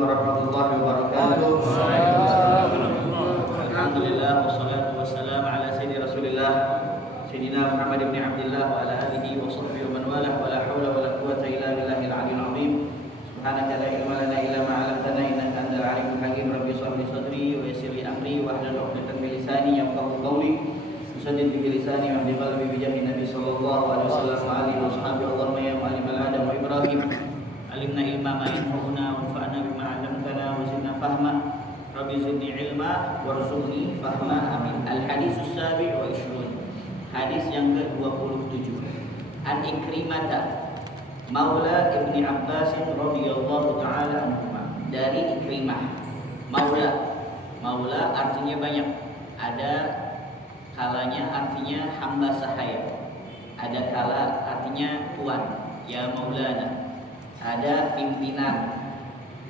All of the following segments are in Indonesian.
warahmatullahi wabarakatuh. Alhamdulillah wassalatu wassalamu ala sayyidi Rasulillah Sayyidina Muhammad ibn Abdullah wa ala alihi wa sahbihi wa man walah wa la hawla wa la quwwata illa billahil aliyyil azim. Subhanaka la ilma lana illa ma 'allamtana innaka antal alimul hakim. Rabbi shrah li sadri wa yassir li amri wa hlul 'uqdatam min lisani yafqahu qawli. Saddid bi lisani wa bi qalbi bi jamin Nabi sallallahu alaihi wasallam wa alihi wa sahbihi Allahumma ya mu'allimal adam wa Ibrahim alimna ilma ma yanfa'una wanfa'na bima 'allamtana wa zidna fahma. Rabbi zidni ilma warzuqni fahma. Amin. Al-haditsus sabi' wa 20. Hadis yang ke-27. An Ikrimata Maula Ibni Abbas radhiyallahu taala anhuma. Dari Ikrimah. Maula artinya banyak. Ada kalanya artinya hamba sahaya. Ada kala artinya tuan, ya maulana. Ada pimpinan.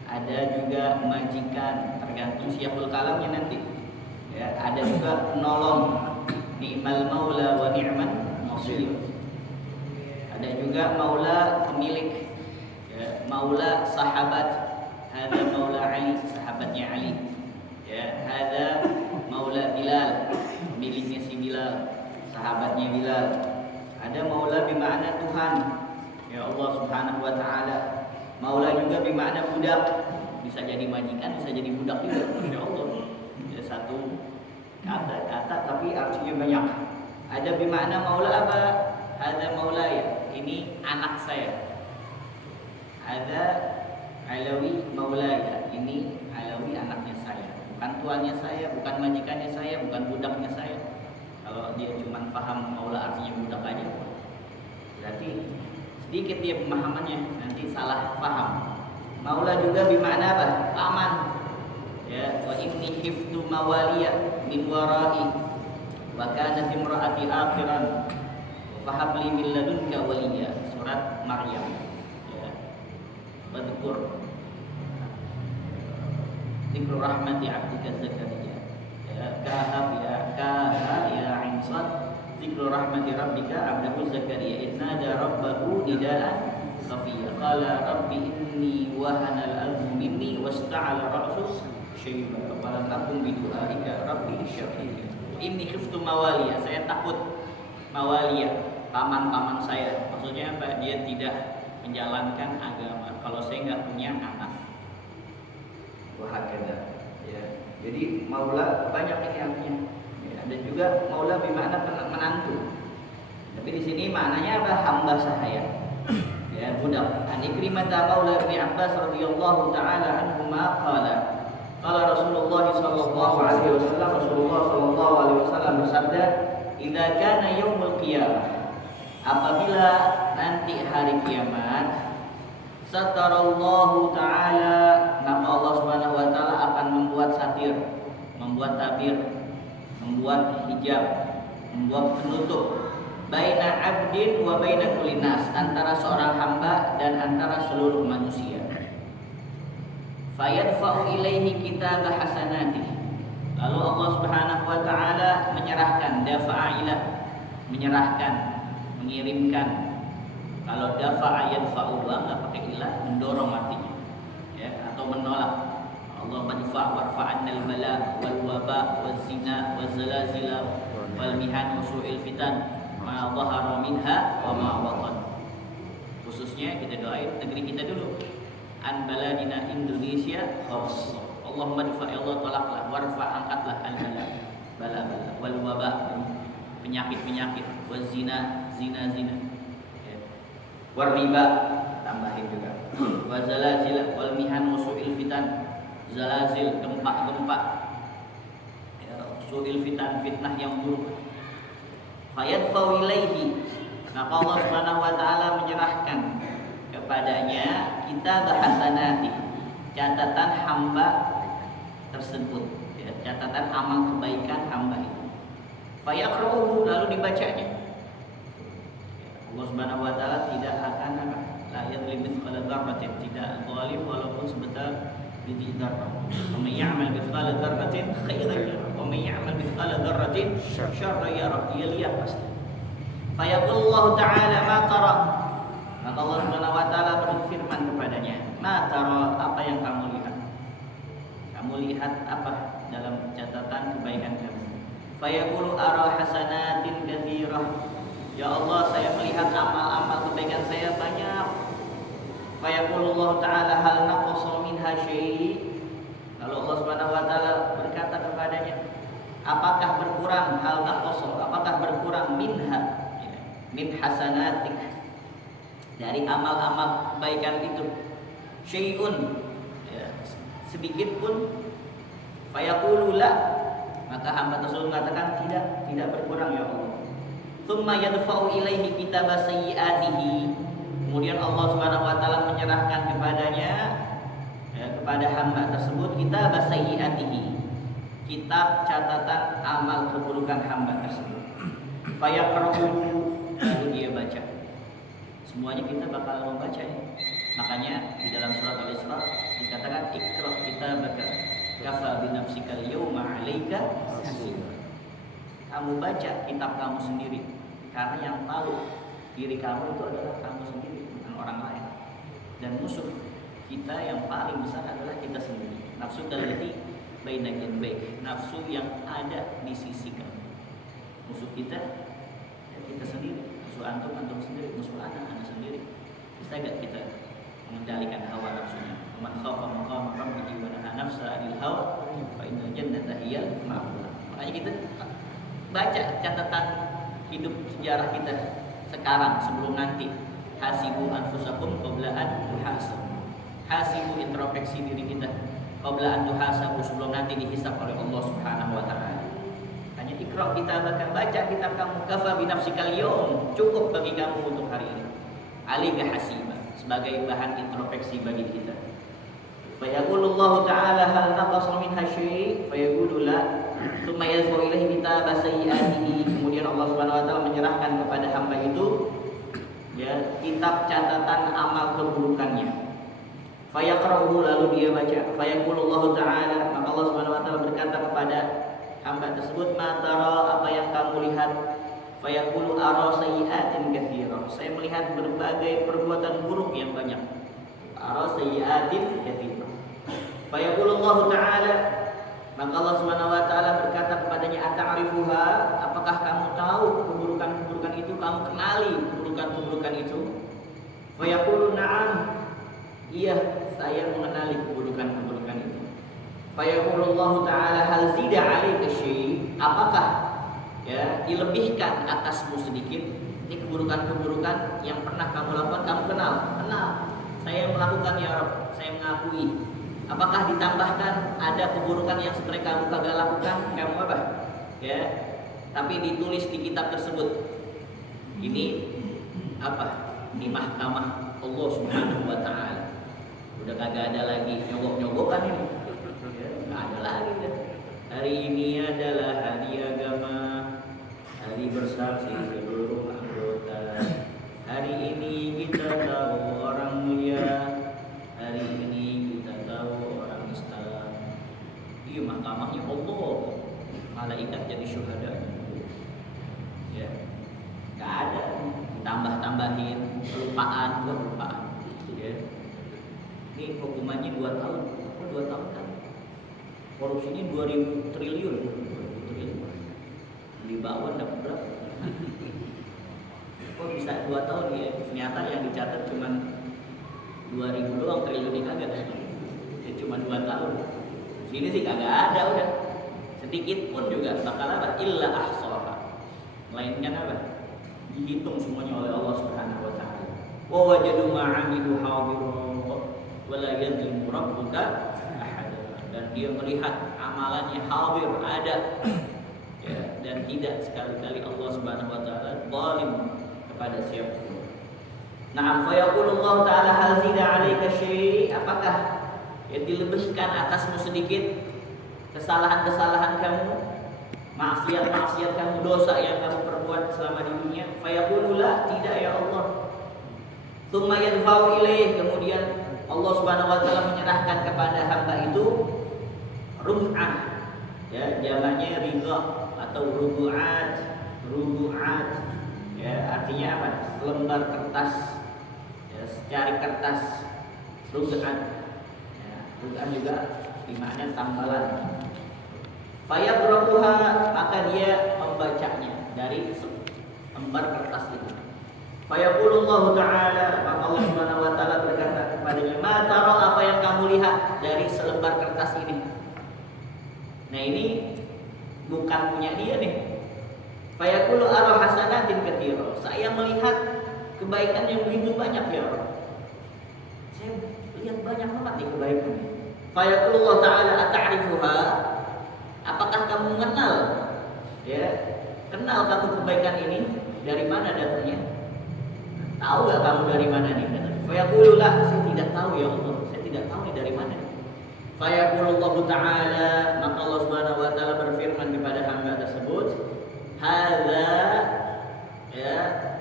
Ada juga majikan, tergantung siapul kalamnya nanti. Ya, ada juga penolong. Ni'mal maula wa ni'man nasir. Ada juga maula pemilik. Ya, maula sahabat. Ada maula Ali, sahabatnya Ali. Ya, ada maula Bilal, pemiliknya si Bilal, sahabatnya Bilal. Ada maula bermakna Tuhan, ya Allah Subhanahu wa taala. Maula juga bermakna budak, bisa jadi majikan, bisa jadi budak juga, Masya Allah. Ya, satu kata tapi artinya banyak. Ada bermakna maula apa? Ada maula ya, ini anak saya. Ada alawi maula ya, ini alawi anaknya saya. Bukan tuannya saya, bukan majikannya saya, bukan budaknya saya. Kalau dia cuma paham maula artinya budak aja, berarti sedikit dia pemahamannya, nanti salah paham. Maula juga bermakna apa? Paman. Ya, wa inni hiftu mawaliya min wara'i wa kanat imra'ati akhiran fa habli min ladunka waliya. Surat Maryam. Ya. Wadhkur Dzikru rahmati 'abdika Zakaria. Ya, kahaf ya ain sad. Dzikru rahmati rabbika 'abdahu Zakaria idnada rabbahu nidaan khafiya. Qala rabbi inni wahana al-'azmu minni wasta'ala ra'su syaiba wa lam akun bi du'aika rabbi syaqiyya. Inni khiftu mawaliya, saya takut mawaliya, paman-paman saya. Maksudnya apa? Dia tidak menjalankan agama kalau saya enggak punya anak. Wahakada. Ya. Jadi maula banyak ini artinya. Ya, ada juga maula bermakna menantu. Tapi di sini maknanya apa? Hamba sahaya. Ya, budak. An Ikrimah maula Ibnu Abbas radhiyallahu taala anhuma qala Rasulullah sallallahu alaihi wasallam bersabda, "Idza kana yaumul qiyamah." Apabila nanti hari kiamat, satarallahu ta'ala, maka Allah Subhanahu wa taala akan membuat satir, membuat tabir, membuat hijab, membuat penutup baina abdin wa baina kulli nas, antara seorang hamba dan antara seluruh manusia. Fayadfa'u ilaihi kitab hasanatih. Lalu Allah Subhanahu wa taala menyerahkan, dafa'a ila, menyerahkan, mengirimkan. Kalau dafa'a yadfa'u enggak pakai ilah, mendorong artinya. Ya, atau menolak. Allah madfa' warfa'annal bala wal waba waz zina waz zalazila wal mihan wa su'il fitan ma dhahara minha wa ma batan. Khususnya kita doain negeri kita dulu. An baladina Indonesia khawass. Allahumma dfa' ya Allah, tolaklah, warfa' angkatlah al bala wal waba, penyakit waz zina war riba, tambahin juga, wa zalazil wal mihan wa su'il fitan, zalazil gempa, ya, su'il fitan, fitnah yang buruk. Fayadfa'u ilaihi, maka Allah Subhanahu wa taala menyerahkan kepadanya kita hasanati, catatan hamba tersebut, ya, catatan amal kebaikan hamba itu. Fayaqra'uhu, lalu dibacanya. Allah Subhanahu wa taala tidak akan la yadlim mithqala dzarratin, tidak zalim walaupun sebesar biji dzarrah. Wa may ya'mal mithqala dzarratin khairan yarah wa may ya'mal mithqala dzarratin syarran yarah. Dia lihat pasti. Fa yaqulullahu ta'ala ma tara. Maka Allah Subhanahu wa taala berfirman kepadanya, "Ma tara, apa yang kamu lihat?" melihat apa dalam catatan kebaikan kamu. Fayaqulu ara hasanatin katsirah. Ya Allah, saya melihat amal-amal kebaikan saya banyak. Fayaqulu Allah Ta'ala hal naqasa minha syai'. Lalu Allah Subhanahu wa taala berkata kepadanya, apakah berkurang hal naqasa? Apakah berkurang minha, min hasanatik, dari amal-amal kebaikan itu, syai'un, sedikit pun? Fayaqulu la, maka hamba tersebut mengatakan tidak berkurang ya Allah. Tsumma yadfa'u ilaihi kitaba sayyi'atihi. Kemudian Allah Subhanahu wa taala menyerahkan kepadanya, kepada hamba tersebut kitab sayyi'atihi, kitab catatan amal keburukan hamba tersebut. Fayaqra'u, lalu dia baca. Semuanya kita bakal membaca ya. Makanya di dalam surat Al-Isra dikatakan iqra kitabaka kafa bi nafsika al-yawma 'alaika hasiba. Kamu baca kitab kamu sendiri, karena yang tahu diri kamu itu adalah kamu sendiri, bukan orang lain. Dan musuh kita yang paling besar adalah kita sendiri. Nafsu allati baina janbayk, nafsu yang ada di sisi kamu. Musuh kita ya kita sendiri, musuh antum sendiri, musuh anak sendiri. Bisa gak kita mengendalikan hawa nafsunya? Man khafa maqama rabbih wa nahaa nafsa 'anil hawa fa innal jannata hiyal ma'wa. Makanya kita baca catatan hidup sejarah kita sekarang sebelum nanti. Hasibu anfusakum qabla an tuhasabu. Hasibu, introspeksi diri kita qabla an tuhasabu, sebelum nanti dihisab oleh Allah Subhanahu wa taala. Hanya iqra kitabaka, baca kitab kamu, kafa bi nafsikal yawm, cukup bagi kamu untuk hari ini. Alika hasiba, sebagai bahan introspeksi bagi kita. Fa yaqulu Allah Ta'ala hal naqasa minha syai', fa yaqulu la. Tsumma yadfa'u ilaihi kitaba sayyi'atihi. Kemudian Allah Subhanahu wa taala menyerahkan kepada hamba itu ya kitab catatan amal keburukannya. Fa yaqra'uhu, lalu dia baca. Fa yaqulu Allah Ta'ala, maka Allah Subhanahu wa taala berkata kepada hamba tersebut, ma tara, apa yang kamu lihat? Fa yaqulu ara sayyi'atin katsirah, saya melihat berbagai perbuatan buruk yang banyak. Ara sayyi'atin katsirah. Fa yaqulu Allah Ta'ala, maka Allah Subhanahu wa taala berkata kepadanya, ata'rifuha, apakah kamu tahu keburukan-keburukan itu, kamu kenali keburukan-keburukan itu? Fa yaqulu na'am, iya, saya mengenali keburukan-keburukan itu. Fa yaqulu Allah Ta'ala hal zida 'alaika syai', apakah ya dilebihkan atasmu sedikit? Ini keburukan-keburukan yang pernah kamu lakukan, kamu kenal. Saya melakukan ya Rabb, saya mengakui. Apakah ditambahkan ada keburukan yang sebenarnya kamu kagak lakukan, kamu apa? Ya, tapi ditulis di kitab tersebut. Ini apa? Di mahkamah Allah Subhanahu wa taala. Udah kagak ada lagi nyogok-nyogokan ini. Enggak ada lagi dah. Hari ini adalah hari agama, hari bersaksi seluruh anggota. Hari ini kita tahu orang mulia, hari ini kita tahu orang Islam. Iya, mahkamahnya Allah, malaikat jadi syuhada. Ya, nggak ada tambah-tambahin kelupaan. Ya, ini hukumannya 2 tahun. Apa 2 tahun kan? Korupsi ini 2.000 triliun. Di bawah dapat berapa? Kok bisa 2 tahun ya? Ternyata yang dicatat cuma 2.000 doang, triliun kagak. Ya cuma 2 tahun. Sini sih kagak ada udah. Sedikit pun juga bakal apa? Illa ahsaha. Melainkan apa? Dihitung semuanya oleh Allah Subhanahu wa taala. Wa wajadu ma'amilu hadiran wa la yadhlimu rabbuka ahada. Dan dia melihat amalannya hadir, ada. Ya, dan tidak sekali-kali Allah Subhanahu wa taala zalim kepada siapapun. Na'am, fa yaqulu Allah Ta'ala hal zida 'alaika syai', apakah ya dilebihkan atasmu sedikit kesalahan-kesalahan kamu, maksiat-maksiat kamu, dosa yang kamu perbuat selama di dunia? Fa yaqulu la, tidak ya Allah. Tsumma yadfa'u ilaih, kemudian Allah Subhanahu wa taala menyerahkan kepada hamba itu rum'ah, ya jamaknya ridha atau rubu'at, ya artinya apa? Selembar kertas, ya secari kertas, rubu'at, ya, bukan juga bermakna tambalan. Fayaqra'uha, maka dia membacanya dari lembar kertas itu. Fayaqulullahu ta'ala, maka Allah Subhanahu wa taala berkata kepadanya, "Ma tara, apa yang kamu lihat dari selembar kertas ini?" Nah, ini bukan punya dia nih. Fayaqulu ara hasanatin katsira. Saya melihat kebaikan yang begitu banyak ya Allah. Saya lihat banyak banget nih kebaikan. Fayaqulullahu ta'ala ata'rifuha? Apakah kamu mengenal? Ya, kenal kamu kebaikan ini? Dari mana datangnya? Tahu gak kamu dari mana nih datangnya? Fayaqulu la, saya tidak tahu ya Allah. Saya tidak tahu nih dari mana. Fayaqulullahu ta'ala, maka Allah Subhanahu wa taala berfirman kepada hamba tersebut, hadza ya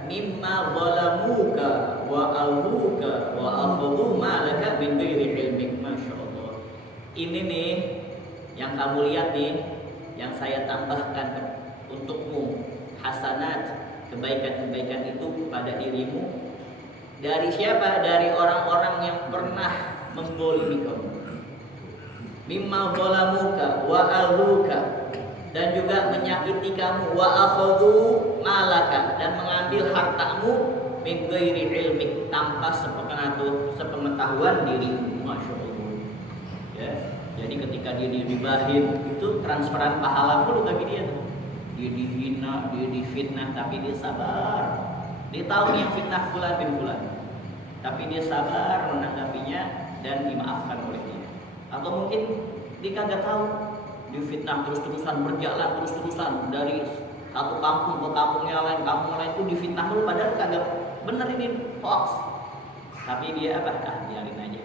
mimma zalamuka wa aluka wa akhadhu malaka min ghairi ilmik. Masyaallah. Ini nih yang kamu lihat nih, yang saya tambahkan untukmu hasanat, kebaikan-kebaikan itu pada dirimu. Dari siapa? Dari orang-orang yang pernah membolimi kamu. Mimma zalamuka wa aluka, dan juga menyakiti kamu, wa akhadhu malaka, dan mengambil hartamu min ghairi ilmik, tanpa sepengetahuan dirimu. Masyaallah. Ya. Jadi ketika dia dibahin, itu transferan pahala pun bagi dia tuh. Dia dihina, dia difitnah, tapi dia sabar. Dia tahu yang fitnah fulan bin fulan, tapi dia sabar menanggapinya dan dimaafkan oleh dia. Atau mungkin dia kagak tahu, difitnah terus-terusan, berjalan terus-terusan dari satu kampung ke kampung yang lain itu difitnah dulu, padahal kagak bener ini hoax. Tapi dia apa? Biarin aja.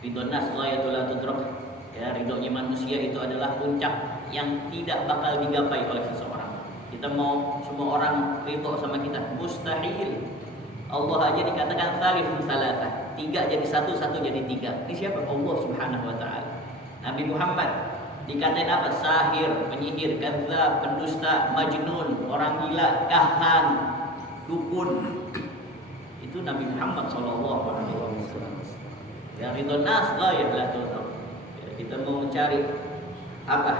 Ridon nas la tudrak. Ya, ridhonya manusia itu adalah puncak yang tidak bakal digapai oleh seseorang. Kita mau semua orang ridho sama kita, mustahil. Allah aja dikatakan tsalithun tsalatsa, 3 jadi 1, 1 jadi 3. Ini siapa? Allah Subhanahu wa taala. Nabi Muhammad dikatain apa? Sahir, penyihir, kadzdzab, pendusta, majnun, orang gila, kahan, dukun. Itu Nabi Muhammad sallallahu alaihi wasallam. Ya, ridho nas la tudrak. Kita mau mencari apa?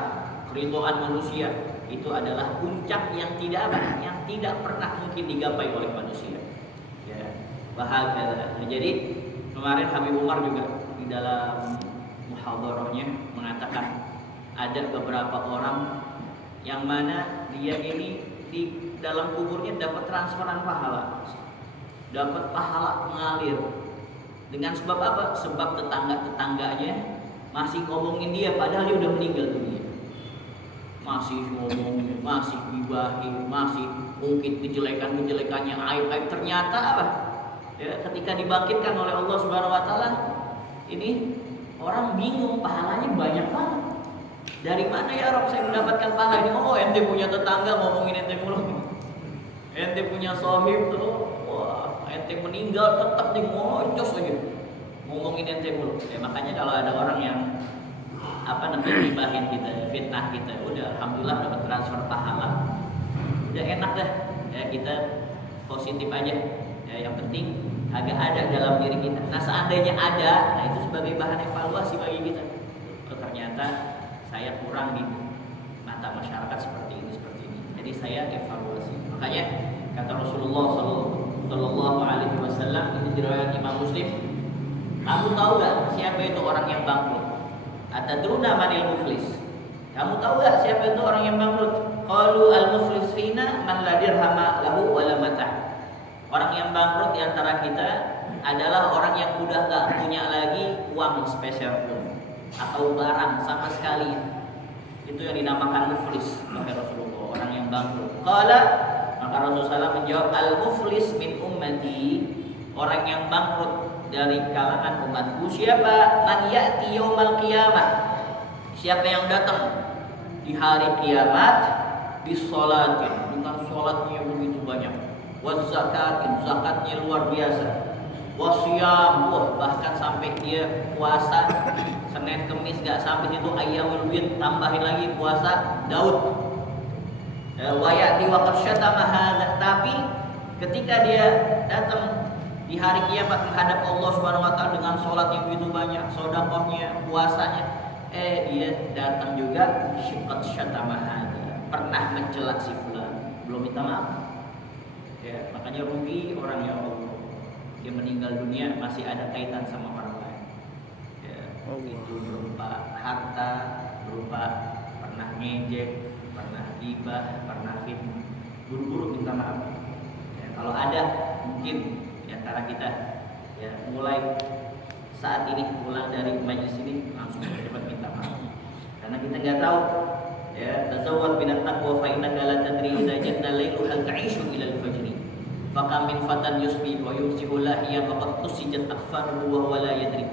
Keridhaan manusia itu adalah puncak yang tidak apa? Yang tidak pernah mungkin digapai oleh manusia. Ya, bahagia. Nah, jadi kemarin Habib Umar juga di dalam muhadharahnya mengatakan ada beberapa orang yang mana dia ini di dalam kuburnya dapat transferan pahala, dapat pahala mengalir. Dengan sebab apa? Sebab tetangga-tetangganya masih ngomongin dia padahal dia udah meninggal dunia. Masih ngomongin, masih gibahin, masih ungkit kejelekan-kejelekannya, aib-aib. Ternyata apa? Ya, ketika dibangkitkan oleh Allah Subhanahu wa taala, ini orang bingung, pahalanya banyak banget. Dari mana ya Rob saya mendapatkan pahala ini? Oh, ente punya tetangga ngomongin ente mulu. Ente punya sohib tuh, wah, ente meninggal tetap ngocos aja ngomongin ente mulu. Ya, makanya kalau ada orang yang gibahin kita, fitnah kita, udah alhamdulillah dapat transfer pahala. Udah enak dah. Ya, kita positif aja. Ya, yang penting agak ada dalam diri kita. Nah, seandainya ada, nah itu sebagai bahan evaluasi bagi kita. Oh, ternyata saya kurang di mata masyarakat seperti ini. Jadi saya evaluasi. Makanya kata Rasulullah sallallahu alaihi wasallam, ini diriwayatkan Imam Muslim, kamu tahu gak siapa itu orang yang bangkrut? Atadruna manil muflis? Kamu tahu gak siapa itu orang yang bangkrut? Qalu al-muflis fina man la dirhama lahu wa la mata'. Orang yang bangkrut di antara kita adalah orang yang udah gak punya lagi uang spesial pun atau barang sama sekali. Itu yang dinamakan muflis, wahai Rasulullah, orang yang bangkrut. Qala, maka Rasulullah SAW menjawab, al-muflis min ummati, orang yang bangkrut dari kalangan umatku siapa? Man ya'ti yaumal qiyamah, siapa yang datang di hari kiamat bisolatin, dengan sholatnya begitu banyak, wazakatin, zakatnya luar biasa, wasiyam, bahkan sampai dia puasa Senin Kemis gak sampai situ, ayyamul bid, tambahin lagi puasa Daud. Wayati waqad syatama hadza, tapi ketika dia datang di hari kiamat menghadap Allah Subhanahu wa taala dengan sholat yang begitu banyak, sedekahnya, puasanya, dia datang juga syiqat syatamahada, pernah mencela si fulan, belum minta maaf. Ya, makanya rugi orang yang dia meninggal dunia masih ada kaitan sama orang lain. Ya, itu berupa harta, berupa pernah ngejek, pernah gibah, pernah fitnah, buru-buru minta maaf. Ya, kalau ada mungkin di antara kita ya mulai saat ini pulang dari majelis ini langsung cepat minta maaf, karena kita nggak tahu. Ya, tazawwad binat taqwa fa innaka la tadri idza janna lailu hal ta'ishu ila al-fajr. Fakam min fatan yusbi wa yumsihu lahiya wa qad tusijat akfaruhu wa huwa la yadri.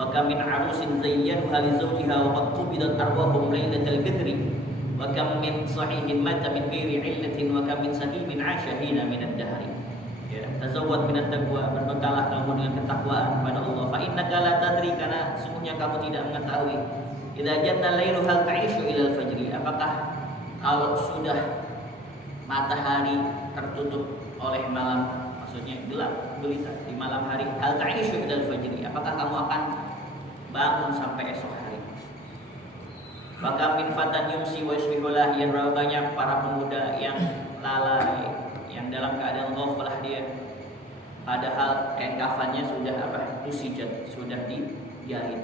Wa kam min arusin zayyanuha li zawjiha wa qad qubidat arwahum lailatal qadri. Wa kam min sahihin mata min ghairi illatin wa kam min sahimin 'asha hina min ad-dahri. Ya, tazawwad min at-taqwa, berbekalah kamu dengan ketakwaan kepada Allah. Fa innaka la tadri, karena sungguhnya kamu tidak mengetahui. Idza janna lailu hal ta'ishu ila al-fajri. Apakah kalau sudah matahari tertutup oleh malam, maksudnya gelap gulita di malam hari, hal ta'ishu ila al-fajri, apakah kamu akan bangun sampai esok hari? Maka min fatan yumsi wa yusbihu lahiyan, berapa banyak para pemuda yang lalai, yang dalam keadaan ghaflah dia, padahal kain kafannya sudah tusijat, sudah dijahit.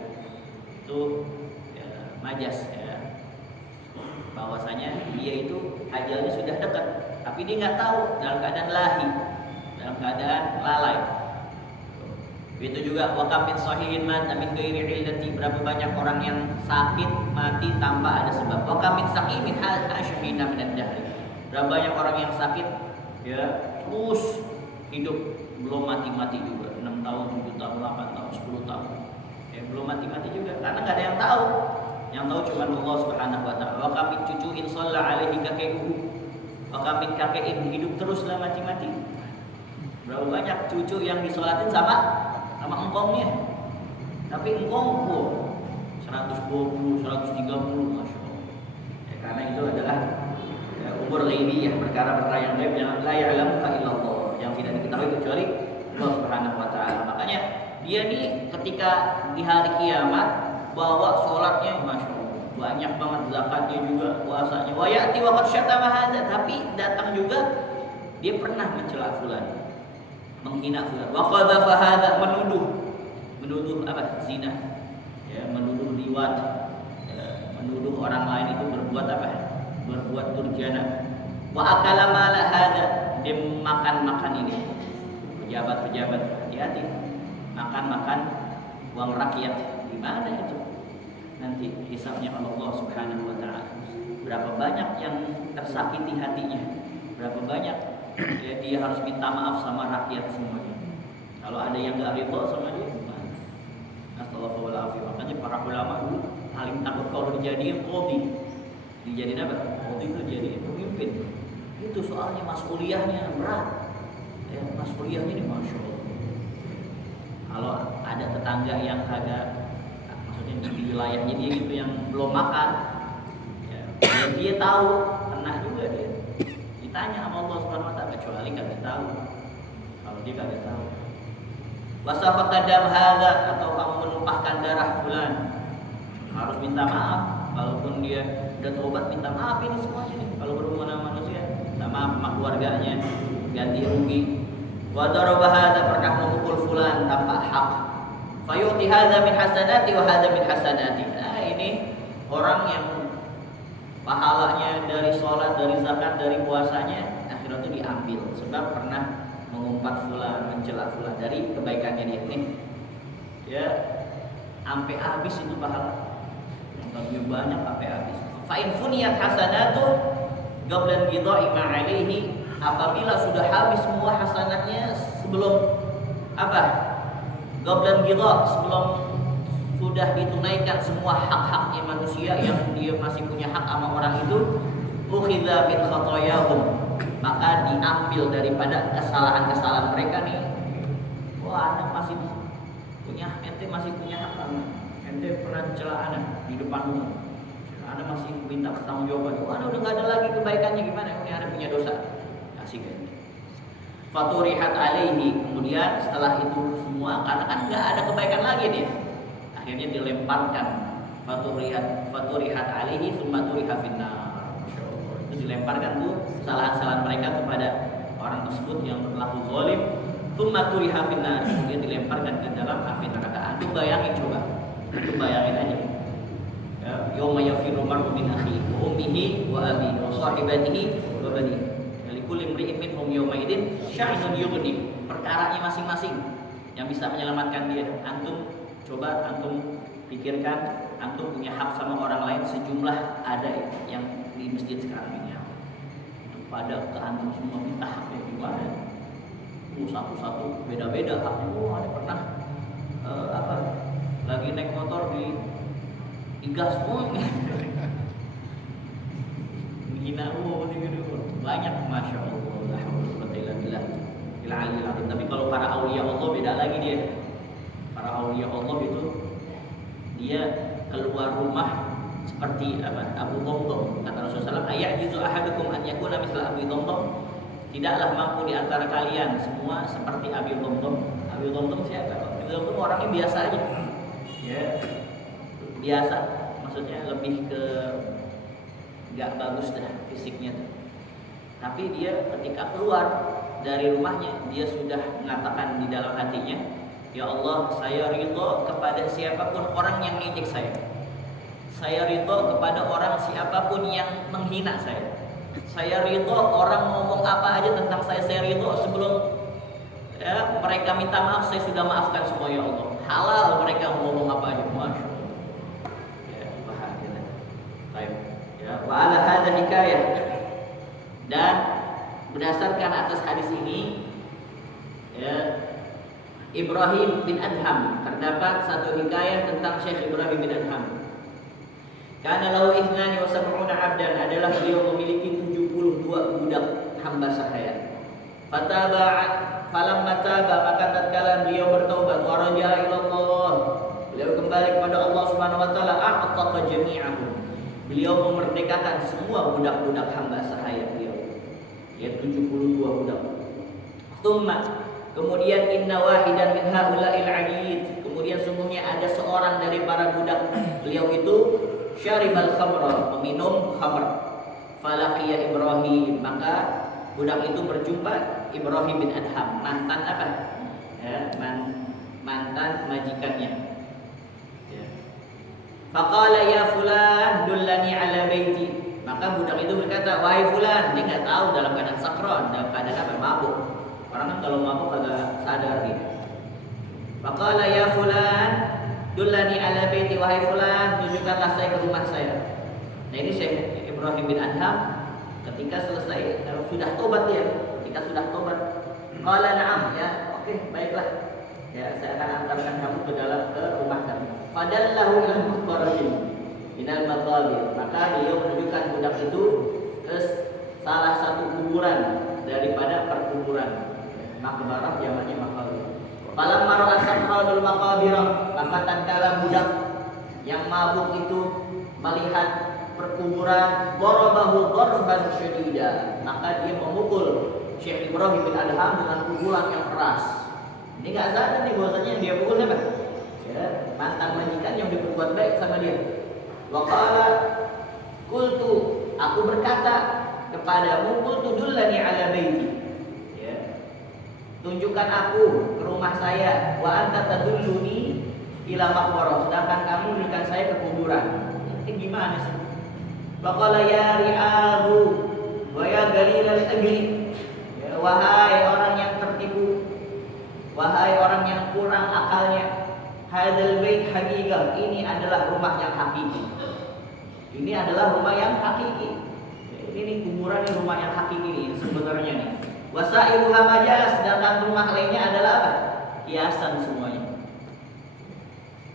Itu ya, majas ya, bahwasanya dia itu ajalnya sudah dekat, tapi dia nggak tahu, dalam keadaan lahi, dalam keadaan lalai. Begitu juga wakam min sahihin mata min ghairi illati, berapa banyak orang yang sakit mati tanpa ada sebab. Wakam min saqimin hal syahina min ad-dahr, berapa banyak orang yang sakit ya terus hidup belum mati-mati juga, 6 tahun, 7 tahun, 8 tahun, 10 tahun. Ya belum mati-mati juga karena enggak ada yang tahu. Yang tahu cuma Allah Subhanahu wa taala. Wakam min cucuin shalla alaihi kakekuhu. Wakam min kakein hidup teruslah mati-mati. Berapa banyak cucu yang disolatin sama engkongnya, tapi engkong 120, 130, masya Allah. Ya, karena itu adalah ya, umur ghaibiyah, perkara-perkara yang gaib yang la ya'lamuha illallah, yang tidak diketahui kecuali Allah Subhanahu wa taala. Makanya dia nih ketika di hari kiamat bawa sholatnya, masya Allah, banyak banget, zakatnya juga, puasanya. Wa ya'ti wa qad syatama hadza, tapi datang juga dia pernah mencela fulan, menghina fulan, wa qadhafa hadza, menuduh apa? Zina, ya, menuduh liwat, ya, menuduh orang lain itu berbuat apa? Berbuat durjana. Wa akala mala hadza, dia makan ini. Pejabat-pejabat hati-hati, makan uang rakyat, gimana itu? Nanti hisabnya Allah Subhanahu wa taala. Berapa banyak yang tersakiti hatinya? Berapa banyak ya, dia harus minta maaf sama rakyat semuanya. Kalau ada yang enggak ridho sama dia, gimana? Astagfirullahaladzim. Makanya para ulama dulu paling takut kalau dijadiin qadhi. Dijadiin apa? Qadhi itu jadi pemimpin. Itu soalnya mas'uliyahnya berat. Ya, mas'uliyahnya ini masya Allah. Kalau ada tetangga yang kagak, maksudnya di wilayahnya dia gitu yang belum makan, ya, dia tahu, kena juga dia. Ditanya sama Allah Subhanahu wa taala, kecuali kagak tahu. Kalau dia kagak tahu. Wasafaka dam hadza, atau kamu menumpahkan darah fulan, harus minta maaf. Walaupun dia udah tobat, minta maaf ini semuanya nih. Kalau berhubungan sama manusia, minta maaf sama keluarganya, ganti rugi. Wa daraba hadza, pernah memukul fulan tanpa hak. Fayu'ti hadza min hasanati wa hadza min hasanati. Nah, ini orang yang pahalanya dari sholat, dari zakat, dari puasanya akhirnya itu diambil sebab pernah mengumpat fulan, mencela fulan dari kebaikannya dia nih. Ya, sampai habis itu pahala. Yang lebih banyak sampai habis. Fa in funiyat hasanatu qabla qada'i ma 'alaihi, apabila sudah habis semua hasanatnya sebelum apa? Qabla qada', sebelum sudah ditunaikan semua hak-haknya manusia yang dia masih punya hak sama orang itu, ukhidha min khatayahum, maka diambil daripada kesalahan-kesalahan mereka nih. Wah, Anda masih punya, ente masih punya hak, ente pernah celah Anda di depan umum, Anda masih minta pertanggungjawaban. Anda udah nggak ada lagi kebaikannya, gimana? Ini Anda punya dosa, kasih kan? Faturihat alaihi, kemudian setelah itu semua, karena kan nggak ada kebaikan lagi nih, akhirnya dilemparkan. Faturihat alaihi tsumma turiha finnar. Itu dilemparkan tuh kesalahan-kesalahan mereka kepada orang tersebut yang berlaku zalim. Tsumma turiha finnar, kemudian dilemparkan ke dalam api neraka. Antum bayangin coba, antum bayangin aja. Ya, yauma yafirru mar'u min akhihi wa ummihi wa abihi wa sahibatihi wa banihi. Likulli imri'in minhum yawma idzin sya'nun yughni. Perkaranya masing-masing yang bisa menyelamatkan dia. Antum coba antum pikirkan, antum punya hak sama orang lain sejumlah ada yang di masjid sekarang ini. Untuk pada ke antum semua minta haknya gimana? Satu-satu beda-beda haknya. Ada pernah lagi naik motor di digas menghina banyak, masya Allah. Tapi kalau para aulia Allah beda lagi dia. Para aulia Allah itu dia keluar rumah seperti Abu Dhamdam. Kata Rasulullah SAW, ayajizu ahadukum an yakuna misla Abu Dhamdam. Tidaklah mampu di antara kalian semua seperti Abu Dhamdam. Abu Dhamdam siapa? Abu Dhamdam orangnya biasa aja. Ya, biasa. Maksudnya lebih ke nggak bagus dah fisiknya tuh. Tapi dia ketika keluar dari rumahnya, dia sudah mengatakan di dalam hatinya, ya Allah, saya ridho kepada siapapun orang yang ngejek saya. Saya ridho kepada orang siapapun yang menghina saya. Saya ridho orang ngomong apa aja tentang saya ridho sebelum mereka minta maaf, saya sudah maafkan semua ya Allah. Halal mereka ngomong apa aja, masya Allah. Ya, bahagia. Baik. Ya, wa ala hadza hikayah. Dan berdasarkan atas hadis ini, ya, Ibrahim bin Adham, terdapat satu hikayah tentang Syekh Ibrahim bin Adham. Kana lahu 72 abdan, adalah beliau memiliki 72 budak hamba sahaya. Falamma taba, maka tatkala beliau bertaubat, wa raja'a ila Allah, beliau kembali kepada Allah Subhanahu wa taala, a'taqa jami'ahum. Beliau memerdekakan semua budak-budak hamba sahaya beliau. Ya, 72 budak. Kemudian inna wahidan min haula'il 'abid, kemudian sungguhnya ada seorang dari para budak beliau itu syaribal khamra, meminum khamr. Falaqiya Ibrahim, maka budak itu berjumpa Ibrahim bin Adham, mantan apa? Ya, mantan majikannya. Ya. Faqala ya fulan dullani ala baiti. Maka budak itu berkata, wahai fulan, dia nggak tahu dalam keadaan sakron, dalam keadaan apa? Mabuk. Orang kan kalau mabuk agak sadar dia. Faqala ya fulan dullani ala baiti, wahai fulan, tunjukkanlah saya ke rumah saya. Nah ini Syekh Ibrahim bin Adham ketika selesai sudah tobat dia. Ketika sudah tobat, qala na'am, ya, oke, baiklah. Ya, saya akan antarkan kamu ke rumah kami. Fadallahu ila muqbaratin minal maqabir, maka beliau menunjukkan budak itu ke salah satu kuburan daripada perkuburan. Maqbarah jamaknya maqabir. Falamma ra'a samradul maqabir, maka tatkala budak yang mabuk itu melihat perkuburan, darabahu darban syadida, maka dia memukul Syekh Ibrahim bin Adham dengan pukulan yang keras. Ini enggak sadar nih bahwasanya yang dia pukul siapa? Ya, mantan majikan yang diperbuat baik sama dia. Wa qala qultu, aku berkata kepadamu, qultu dullani ala baiti. Ya. Tunjukkan aku ke rumah saya, wa anta tadulluni ila maqbarah, sedangkan kamu menunjukkan saya ke kuburan. Ini gimana sih? Wa qala ya ri'ahu wa ya galilal ajli. Ya, wahai orang yang tertipu, wahai orang yang kurang akalnya, hadzal bait haqiqah, ini adalah rumah yang hakiki. Ini adalah rumah yang hakiki. Ini kuburan, ini rumah yang hakiki nih sebenarnya nih. Wasairuha majaz, sedangkan rumah lainnya adalah apa? Hiasan semuanya.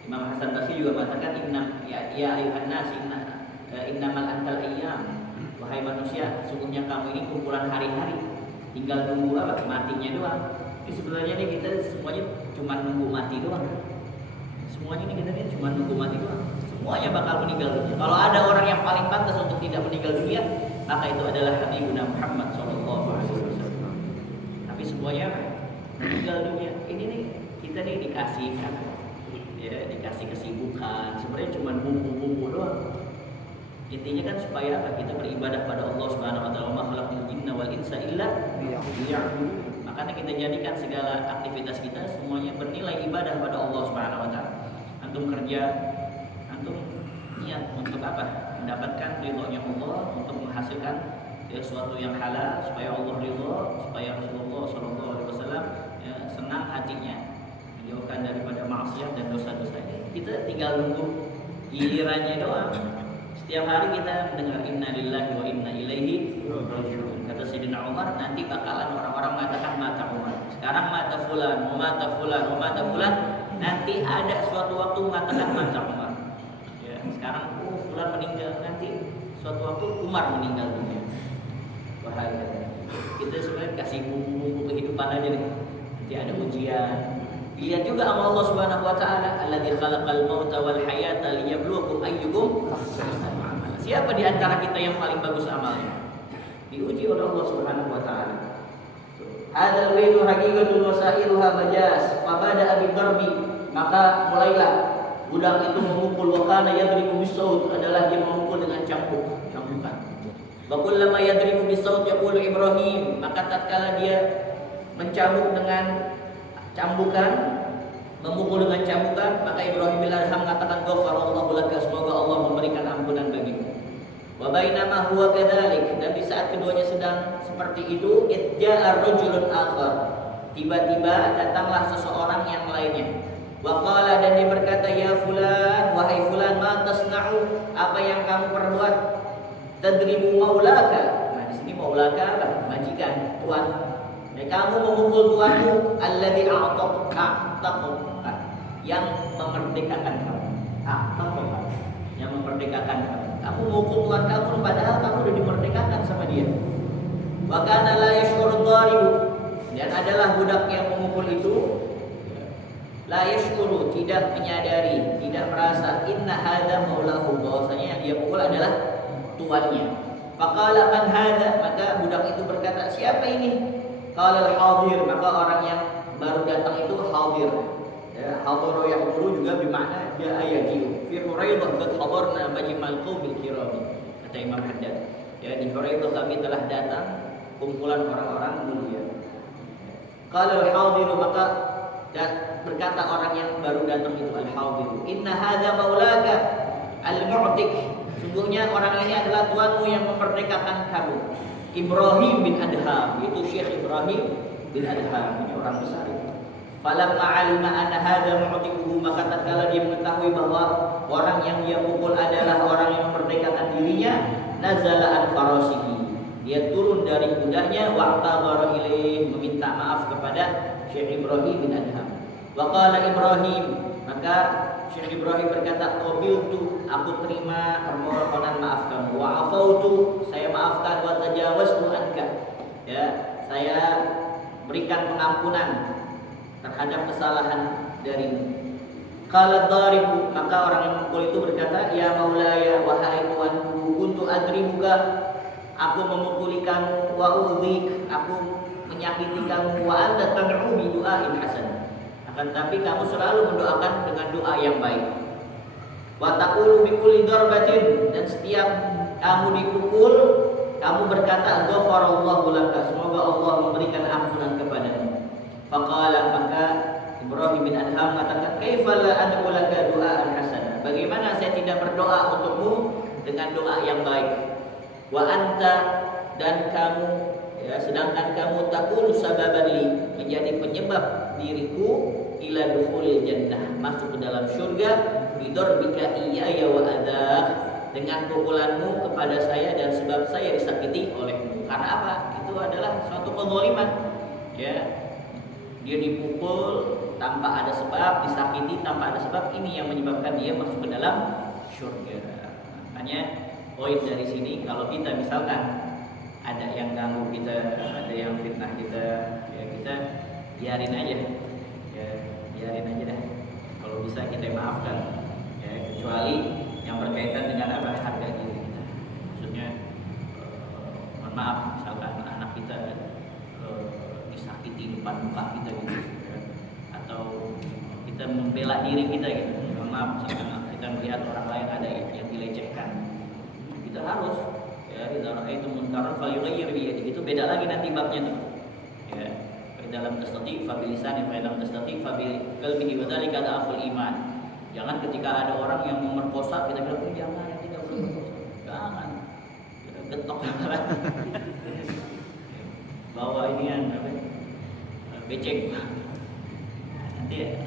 Imam Hasan Basri juga mengatakan ya ayuhan nas innamal antal ayyam. Wahai manusia, sesungguhnya kamu ini kumpulan hari-hari. Tinggal nunggu apa? Matinya doang. Ini sebenarnya nih kita semuanya cuma nunggu mati doang. Semuanya ini kita cuma nunggu mati doang. Semuanya bakal meninggal dunia. Kalau ada orang yang paling pantas untuk tidak meninggal dunia, maka itu adalah Habibuna Muhammad SAW. Tapi semuanya apa? Meninggal dunia. Ini nih kita nih dikasih kan, ya dikasih kesibukan. Sebenarnya cuma bumbu-bumbu doang. Intinya kan supaya apa? Kita beribadah pada Allah Subhanahu wa taala. Ma khalaqul jinna wal insa illa liya'budun. Makanya kita jadikan segala aktivitas kita semuanya bernilai ibadah pada Allah Subhanahu wa taala. Antum kerja, antum niat untuk apa? Mendapatkan ridhonya Allah, untuk menghasilkan sesuatu yang halal supaya Allah ridho, supaya Rasulullah sallallahu alaihi wasallam ya, senang hatinya, menjauhkan daripada maksiat dan dosa-dosa. Kita tinggal nunggu gilirannya doang. Setiap hari kita mendengar inna lillahi wa inna ilaihi raji'un. Kata Sayyidina Umar, nanti bakalan orang-orang mengatakan mata Umar. Sekarang mata fulan, mata fulan, mata fulan. Nanti ada suatu waktu mengatakan mata Umar. Ya, sekarang fulan meninggal, nanti suatu waktu Umar meninggal dunia. Bahaya. Kita sebenarnya kasih bumbu-bumbu kehidupan aja nih. Nanti ada ujian. Lihat juga sama Allah Subhanahu wa taala, alladzi khalaqal mauta wal hayata liyabluwakum ayyukum ahsanu amala. Siapa di antara kita yang paling bagus amalnya? Diuji oleh Allah Subhanahu wa taala. Hadzal waidu haqiqatul wasailuha majaz, fa bada bi darbi, maka mulailah budak itu memukul. Wa kana yadribu bisaut, adalah dia memukul dengan cambukan. Wa kullama yadribu bisaut yaqulu Ibrahim, maka tatkala dia mencambuk dengan cambukan, memukul dengan cambukan, maka Ibrahim bin Adham mengatakan ghafarallahu laka, semoga Allah memberikan ampunan bagimu. Wa bainama huwa kadzalik, dan di saat keduanya sedang seperti itu, idja'a rajulun akhar, tiba-tiba datanglah seseorang yang lainnya. Wa qala, dan dia berkata, ya fulan, wahai fulan, ma tasna'u, apa yang kamu perbuat? Tadribu maulaka. Nah, di sini maulaka apa? Majikan, tuan. Dan kamu memukul tuanmu, alladzi a'taqaka, yang memerdekakan kamu. A'taqaka, yang memerdekakan kamu. Kamu memukul tuan kamu padahal kamu sudah dimerdekakan sama dia. Wa kana la yashkuru dharibu, dan adalah budak yang memukul itu la yashkuru, tidak menyadari, tidak merasa inna hadza maulahu, bahwasanya yang dia pukul adalah tuannya. Faqala man hadza, maka budak itu berkata, siapa ini? Qala al-hadir, maka orang yang baru datang itu hadir. Ya, hadara yahduru juga bermakna jaa yaji'u. Fi Huraidah qad hadarna majmal qaumil kiram, kata Imam Haddad. Ya, di Huraidah kami telah datang kumpulan orang-orang mulia. Qala al-hadir, maka dan berkata orang yang baru datang itu al-hadir, inna hadza maulaka al-mu'tik, sungguhnya orang ini adalah tuanmu yang memerdekakan kamu. Ibrahim bin Adham, itu Syekh Ibrahim bin Adham, ini orang besar itu. Falamma 'alima anna hadza mu'tikuhu, maka tatkala dia mengetahui bahwa orang yang dia pukul adalah orang yang memerdekakan dirinya, nazala an farasihi, dia turun dari kudanya, wa ta'dhara ilaih, meminta maaf kepada Syekh Ibrahim bin Adham. Wa qala Ibrahim, maka Syekh Ibrahim berkata, qabiltu, aku terima permohonan maaf kamu. Wa afautu, saya maafkan. Wa tajawaztu anka, ya, saya berikan pengampunan terhadap kesalahan darimu. Qala dharibu, maka orang yang memukul itu berkata, ya maulaya, wahai tuanku, kuntu adribuka, aku memukuli kamu, wa udzik, aku menyakiti kamu, wa anta tad'u bi du'ain hasan, akan tapi kamu selalu mendoakan dengan doa yang baik. Wa taqulu bi kulli darbatin, dan setiap kamu dipukul kamu berkata ghafarallahu laka, semoga Allah memberikan ampunan kepadamu. Faqala, maka Ibrahim bin Adham mengatakan, kaifa la ad'u laka du'aan hasan, bagaimana saya tidak berdoa untukmu dengan doa yang baik. Wa anta, dan kamu, ya, sedangkan kamu taqulu sababan li, menjadi penyebab diriku ila dukhulil jannah, masuk ke dalam surga, bidarbika iyaya wa adak, dengan pukulanmu kepada saya dan sebab saya disakiti olehmu. Karena apa? Itu adalah suatu kezaliman. Ya, dia dipukul tanpa ada sebab, disakiti tanpa ada sebab, ini yang menyebabkan dia masuk ke dalam surga. Makanya poin dari sini, kalau kita misalkan ada yang ganggu kita, ada yang fitnah kita, ya kita biarin aja, ya biarin aja dah. Kalau bisa kita maafkan, ya, kecuali yang berkaitan dengan apa, harga diri kita. Maksudnya, mohon maaf, misalkan anak kita disakiti depan muka kita gitu ya. Atau kita membela diri kita gitu. Maaf, misalkan kita melihat orang lain ada yang dilecehkan, kita harus ya idza ra'aitum munkaran falyughayyir bi yadihi. Itu beda lagi nanti babnya tuh. Ya, dalam tastati fa bilisani fa dalam tastati fa bi qalbihi wa dzalika da'aful iman. Jangan ketika ada orang yang memerkosa kita bilang jangan, tidak boleh merkosa. Jangan. Kita getok bawa ini kan apa? Becek. Nanti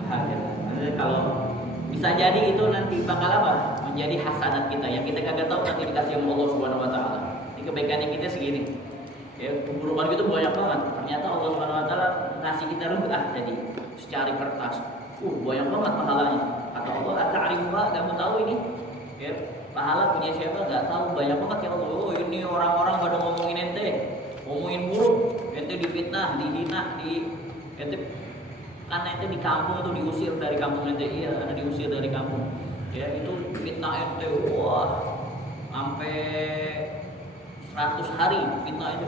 bahaya. Kalau bisa jadi itu nanti bakal apa? Menjadi hasanat kita yang kita kagak tahu nanti dikasih sama Allah Subhanahu wa taala. Ini kebaikannya kita segini. Ya, keburukan itu banyak banget. Ternyata Allah Subhanahu wa taala ngasih kita ruqah jadi secari kertas. Banyak banget pahalanya. Kata Allah, "Ata'rifuha?" Kamu tahu ini? Ya, pahala punya siapa? Enggak tahu, banyak banget ya Allah. Oh, ini orang-orang pada ngomongin ente, ngomongin buruk, ente difitnah, dihina, ente karena ente di kampung itu diusir dari kampung ente. Iya, karena diusir dari kampung. Ya, itu fitnah ente. Wah, sampai 100 hari fitnah itu.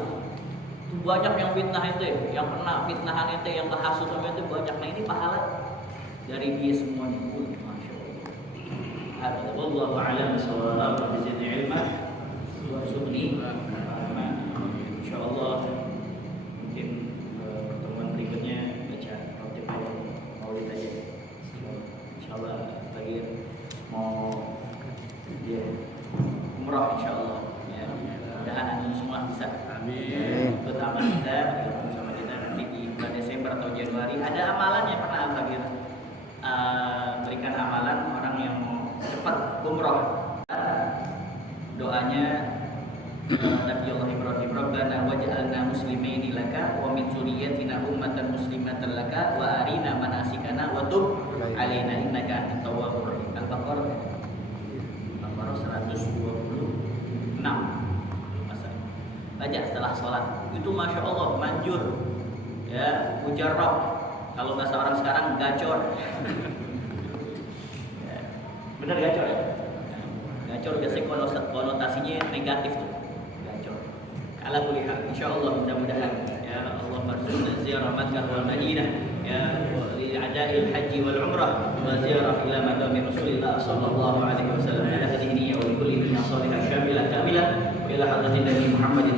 Banyak yang fitnah ente, yang kena fitnahan ente, yang kehasut sama ente banyak. Nah, ini pahala dari dia semuanya. Masya Allah. Wallahu a'lam bishawab. Bizidni ilmah warzuqni. Insyaallah mungkin pertemuan berikutnya baca khotib maulid aja. Insyaallah lagi mau dia umrah insyaallah. Ya, mudah-mudahan antum semua bisa. Amin. Pertama kita bersama kita nanti di bulan Desember atau Januari ada amalan yang pernah bagi berikan amalan orang yang mau cepat umroh. Doanya Nabi Allah Ibrahim, Rabbana waj'alna muslimaini laka wa min dzurriyyatina ummatan muslimatan laka wa arina manasikana wa tub alaina innaka antat tawwabur rahim. Al-Baqarah 126. Baca setelah sholat. Itu masya Allah manjur, ya mujarrab. Kalau bahasa orang sekarang gacor. Ya, benar gacor ya? Gacor biasanya konotasinya negatif tuh. Gacor. Ala kulli hal, insyaallah mudah-mudahan ya Allah marzuqna ziarah Makkah wal Madinah ya li adail haji wal umrah wa ziarah ila maqami Rasulillah sallallahu alaihi wasallam. Ala hadhihi wa kulli min salihah syamilah kamilah ila hadratin Nabi Muhammad